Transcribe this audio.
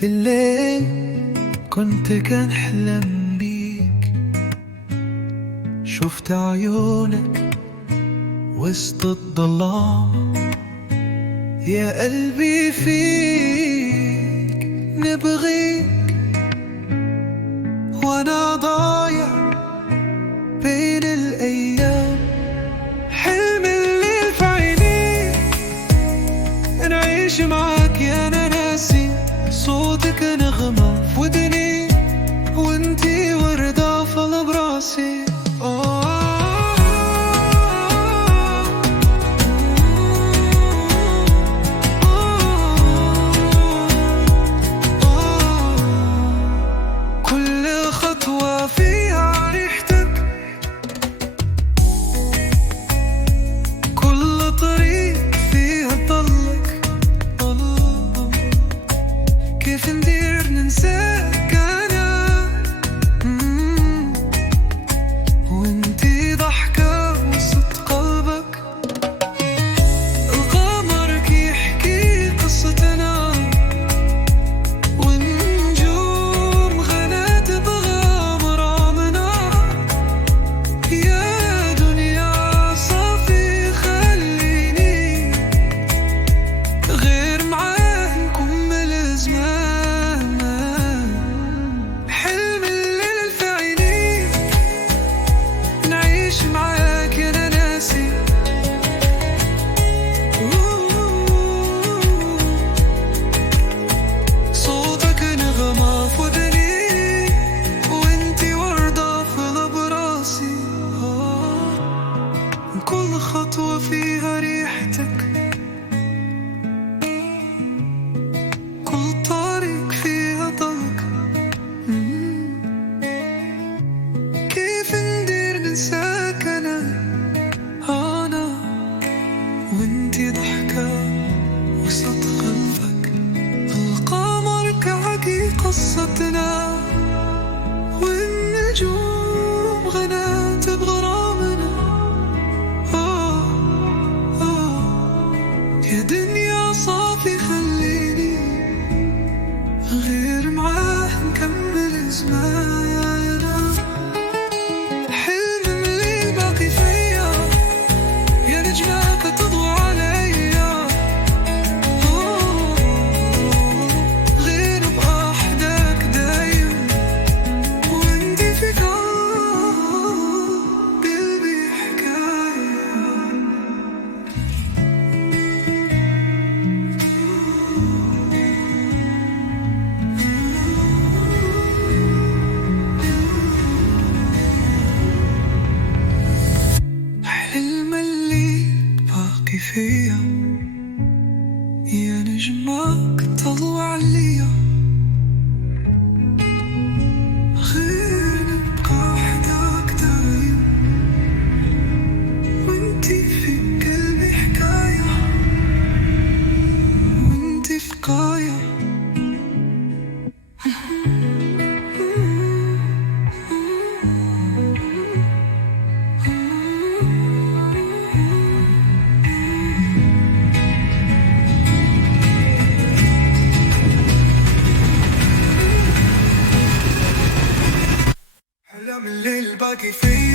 في الليل كان حلم بيك، شفت عيونك وسط الظلام. يا قلبي فيك نبغيك، وانا ضايع بين الايام. حلم الليل في عينيك، نعيش معاك يا انا ناسي صوتك نغمة في ودني، وانتي وردة في براسي. كل خطوة فيها ريحتك، كل طريق فيها ضلك. كيف ندير ننساك أنا وانتي ضحكة وسط قلبك. القمر كيحكي قصتنا، والنجوم غنات بغمرامنا. يا دنيا صافي خليني غير معاه نكمل زمان. حلم الليل في عينيك، نعيش معاك يا انا ناسي. صوتك نغمة في ودني، وانتي وردة في براسي. كل خطوة فيها ريحتك، كل طريق فيها ضلك. كيف ندير ننساك أنا وانتي ضحكة وسط قلبك. القمر كحكي قصتنا، والنجوم غنات بغرامنا. يا دنيا صافي خليني غير معاه نكمل زماننا. حلم اللي باقي فيا، يا نجمك تضوى عليا. غير بوحدك دايم، وانتي في قلبي حكاية. حلم اللي باقي فيا، يا نجمك تضوى عليا. غير نبقى وحدك دايم، وانتي في قلبي حكاية، وانتي في قاية. حلم الليل باقي فيا.